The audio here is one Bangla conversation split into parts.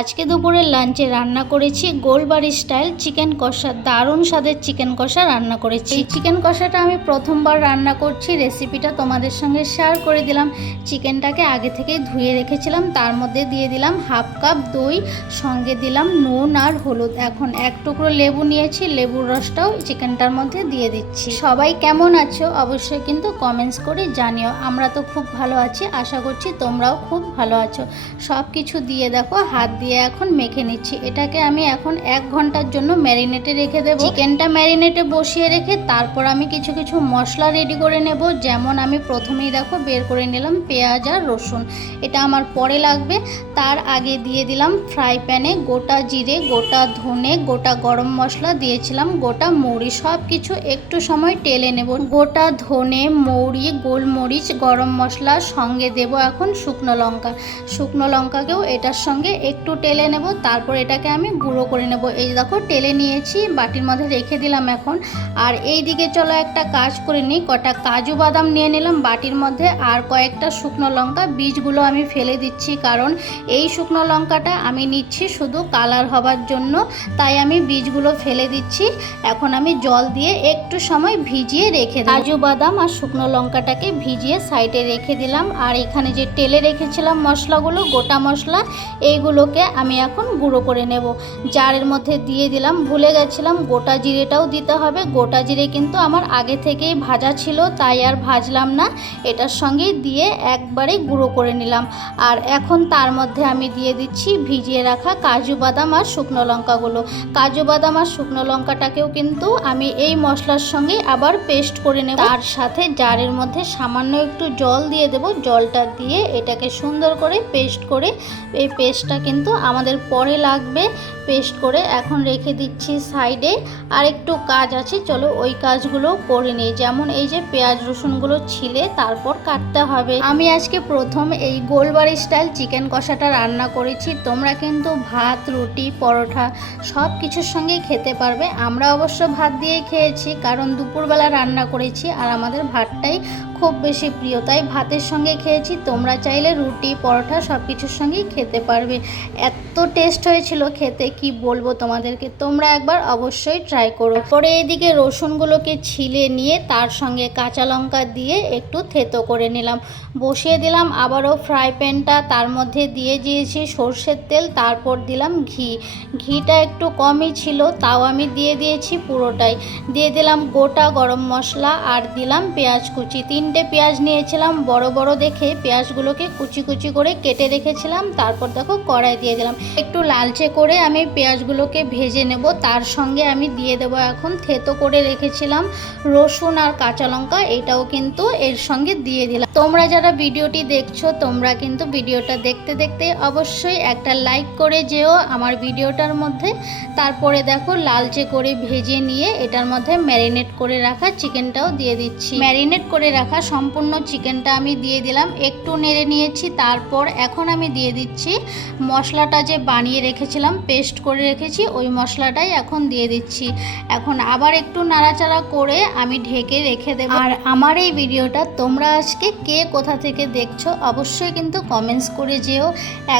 আজকে দুপুরে লাঞ্চে রান্না করেছি গোলবাড়ি স্টাইল চিকেন কষা। দারুণ স্বাদের চিকেন কষা রান্না করেছি। এই চিকেন কষাটা আমি প্রথমবার রান্না করছি, রেসিপিটা তোমাদের সঙ্গে শেয়ার করে দিলাম। চিকেনটাকে আগে থেকেই ধুয়ে রেখেছিলাম, তার মধ্যে দিয়ে দিলাম হাফ কাপ দই, সঙ্গে দিলাম নুন আর হলুদ। এখন এক টুকরো লেবু নিয়েছি, লেবুর রসটাও চিকেনটার মধ্যে দিয়ে দিচ্ছি। সবাই কেমন আছো অবশ্যই কিন্তু কমেন্টস করে জানিও। আমরা তো খুব ভালো আছি, আশা করছি তোমরাও খুব ভালো আছো। সব কিছু দিয়ে দেখো হাত দিয়ে এখন মেখে নিচ্ছি। এটাকে আমি এখন 1 ঘন্টার জন্য ম্যারিনেটে রেখে দেবো। চিকেনটা ম্যারিনেটে বসিয়ে রেখে তারপর আমি কিছু কিছু মশলা রেডি করে নেব। যেমন আমি প্রথমেই দেখো বের করে নিলাম পেঁয়াজ আর রসুন, এটা আমার পরে লাগবে। তার আগে দিয়ে দিলাম ফ্রাই প্যানে গোটা জিরে, গোটা ধনে, গোটা গরম মশলা দিয়েছিলাম, গোটা মৌরি, সব কিছু একটু সময় টেলে নেব। গোটা ধনে, মৌরি, গোলমরিচ, গরম মশলা, সঙ্গে দেব এখন শুকনো লঙ্কা। শুকনো লঙ্কাকেও এটার সঙ্গে একটু টেলে নেব, তারপর এটাকে আমি গুঁড়ো করে নেব। এই দেখো টেলে নিয়েছি, বাটির মধ্যে রেখে দিলাম এখন। আর এই দিকে চলো একটা কাজ করে নিই, কটা কাজু বাদাম নিয়ে নিলাম বাটির মধ্যে, আর কয়েকটা শুকনো লঙ্কা, বীজগুলো আমি ফেলে দিচ্ছি, কারণ এই শুকনো লঙ্কাটা আমি নিচ্ছি শুধু কালার হবার জন্য, তাই আমি বীজগুলো ফেলে দিচ্ছি। এখন আমি জল দিয়ে একটু সময় ভিজিয়ে রেখে দিই। কাজু বাদাম আর শুকনো লঙ্কাটাকে ভিজিয়ে সাইডে রেখে দিলাম। আর এখানে যে টেলে রেখেছিলাম মশলাগুলো, গোটা মশলা, এইগুলোকে আমি এখন গুঁড়ো করে নেব। জারের মধ্যে দিয়ে দিলাম। ভুলে গেছিলাম গোটা জিরেটাও দিতে হবে। গোটা জিরে কিন্তু আমার আগে থেকেই ভাজা ছিল, তাই আর ভাজলাম না, এটার সঙ্গেই দিয়ে একবারে গুঁড়ো করে নিলাম। আর এখন তার মধ্যে আমি দিয়ে দিচ্ছি ভিজিয়ে রাখা কাজু বাদাম আর শুকনো লঙ্কাগুলো। কাজু বাদাম আর শুকনো লঙ্কাটাকেও কিন্তু আমি এই মশলার সঙ্গে আবার পেস্ট করে নেব। তার সাথে জারের মধ্যে সামান্য একটু জল দিয়ে দেব। জলটা দিয়ে এটাকে সুন্দর করে পেস্ট করে, এই পেস্টটা কিন্তু আমাদের পরে লাগবে। পেস্ট করে এখন রেখে দিচ্ছি সাইডে। আর একটু কাজ আছে, চলো ওই কাজগুলো করে নিই। যেমন এই যে পেঁয়াজ রসুনগুলো ছিলে তারপর কাটতে হবে। আমি আজকে প্রথম এই গোলবাড়ি স্টাইল চিকেন কষাটা রান্না করেছি। তোমরা কিন্তু ভাত, রুটি, পরোটা সব কিছুর সঙ্গেই খেতে পারবে। আমরা অবশ্য ভাত দিয়েই খেয়েছি, কারণ দুপুরবেলা রান্না করেছি আর আমাদের ভাতটাই খুব বেশি প্রিয়, তাই ভাতের সঙ্গে খেয়েছি। তোমরা চাইলে রুটি, পরোটা সব কিছুর সঙ্গেই খেতে পারবে। এত টেস্ট হয়েছিল খেতে, কি বলবো তোমাদেরকে, তোমরা একবার অবশ্যই ট্রাই করো। পরে এইদিকে রসুনগুলোকে ছিলে নিয়ে তার সঙ্গে কাঁচা লঙ্কা দিয়ে একটু থেতো করে নিলাম। বসিয়ে দিলাম আবারও ফ্রাই প্যানটা, তার মধ্যে দিয়ে দিয়েছি সর্ষের তেল, তারপর দিলাম ঘি। ঘিটা একটু কমই ছিল, তাও আমি দিয়ে দিয়েছি পুরোটাই। দিয়ে দিলাম গোটা গরম মশলা আর দিলাম পেঁয়াজ কুচি। 3টে পেঁয়াজ নিয়েছিলাম বড় বড় দেখে, পেঁয়াজগুলোকে কুচি কুচি করে কেটে রেখেছিলাম। তারপর দেখো কড়াই দিয়ে দিলাম, একটু লালচে করে আমি পেঁয়াজগুলোকে ভেজে নেব। তার সঙ্গে আমি দিয়ে দেব এখন থেতো করে রেখেছিলাম রসুন আর কাঁচা লঙ্কা, এটাও কিন্তু এর সঙ্গে দিয়ে দিলাম। তোমরা যারা ভিডিওটি দেখছো, তোমরা কিন্তু ভিডিওটা দেখতে দেখতে অবশ্যই একটা লাইক করে যেও আমার ভিডিওটার মধ্যে। তারপরে দেখো লালচে করে ভেজে নিয়ে এটার মধ্যে ম্যারিনেট করে রাখা চিকেনটাও দিয়ে দিচ্ছি। ম্যারিনেট করে রাখা সম্পূর্ণ চিকেনটা আমি দিয়ে দিলাম, একটু নেড়ে নিয়েছি। তারপর এখন আমি দিয়ে দিচ্ছি মশলাটা যে বানিয়ে রেখেছিলাম, পেস্ট করে রেখেছি, ওই মশলাটাই এখন দিয়ে দিচ্ছি। এখন আবার একটু নাড়াচাড়া করে আমি ঢেকে রেখে দেব। আর আমার এই ভিডিওটা তোমরা আজকে কে কোথা থেকে দেখছো অবশ্যই কিন্তু কমেন্টস করে যেও।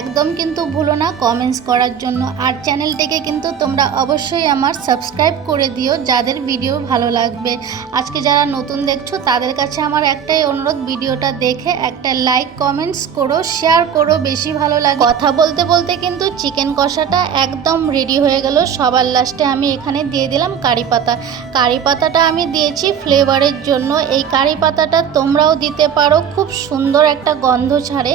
একদম কিন্তু ভুলো না কমেন্টস করার জন্য। আর চ্যানেলটাকে কিন্তু তোমরা অবশ্যই আমার সাবস্ক্রাইব করে দিও, যাদের ভিডিও ভালো লাগবে। আজকে যারা নতুন দেখছো তাদের কাছে আমার একটাই অনুরোধ, ভিডিওটা দেখে একটা লাইক, কমেন্টস করো, শেয়ার করো, বেশি ভালো লাগে। কথা বলতে বলতে কিন্তু চিকেন কষাটা একদম রেডি হয়ে গেল। সবার লাস্টে আমি এখানে দিয়ে দিলাম কারি পাতা। কারি পাতাটা আমি দিয়েছি ফ্লেভারের জন্য। এই কারি পাতাটা তোমরাও দিতে পারো, খুব সুন্দর একটা গন্ধ ছাড়ে,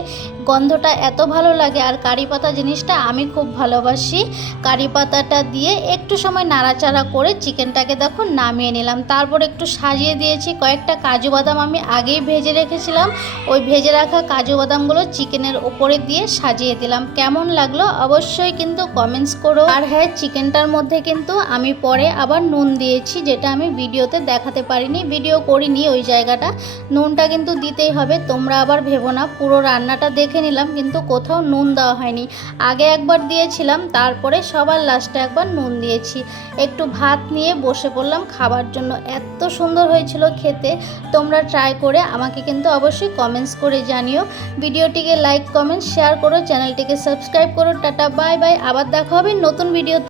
গন্ধটা এত ভালো লাগে। আর কারি পাতা জিনিসটা আমি খুব ভালোবাসি। কারি পাতাটা দিয়ে একটু সময় নাড়াচাড়া করে চিকেনটাকে দেখো নামিয়ে নিলাম। তারপর একটু সাজিয়ে দিয়েছি কয়েকটা কাজু বাদাম, আমি আগেই ভেজে রেখেছিলাম, ওই ভেজে রাখা কাজু বাদামগুলো চিকেনের ওপরে দিয়ে সাজিয়ে দিলাম। কেমন লাগলো অবশ্যই কিন্তু কমেন্টস করো। আর হ্যাঁ, চিকেনটার মধ্যে কিন্তু আমি পরে আবার নুন দিয়েছি, যেটা আমি ভিডিওতে দেখাতে পারিনি, ভিডিও করিনি ওই জায়গাটা। নুনটা কিন্তু দিতেই হবে, তোমরা আবার ভেবো না পুরো রান্নাটা দেখে দেখে নিলাম, কিন্তু কোথাও নুন দেওয়া হয়নি। আগে একবার দিয়েছিলাম, তারপরে সবার লাস্টে একবার নুন দিয়েছি। একটু ভাত নিয়ে বসে পড়লাম খাবার জন্য। এত সুন্দর হয়েছিল খেতে। তোমরা ট্রাই করে আমাকে কিন্তু অবশ্যই কমেন্টস করে জানিও। ভিডিওটিকে লাইক, কমেন্ট, শেয়ার করো, চ্যানেলটিকে সাবস্ক্রাইব করো। Tata, bye bye. আবার দেখা হবে নতুন ভিডিও।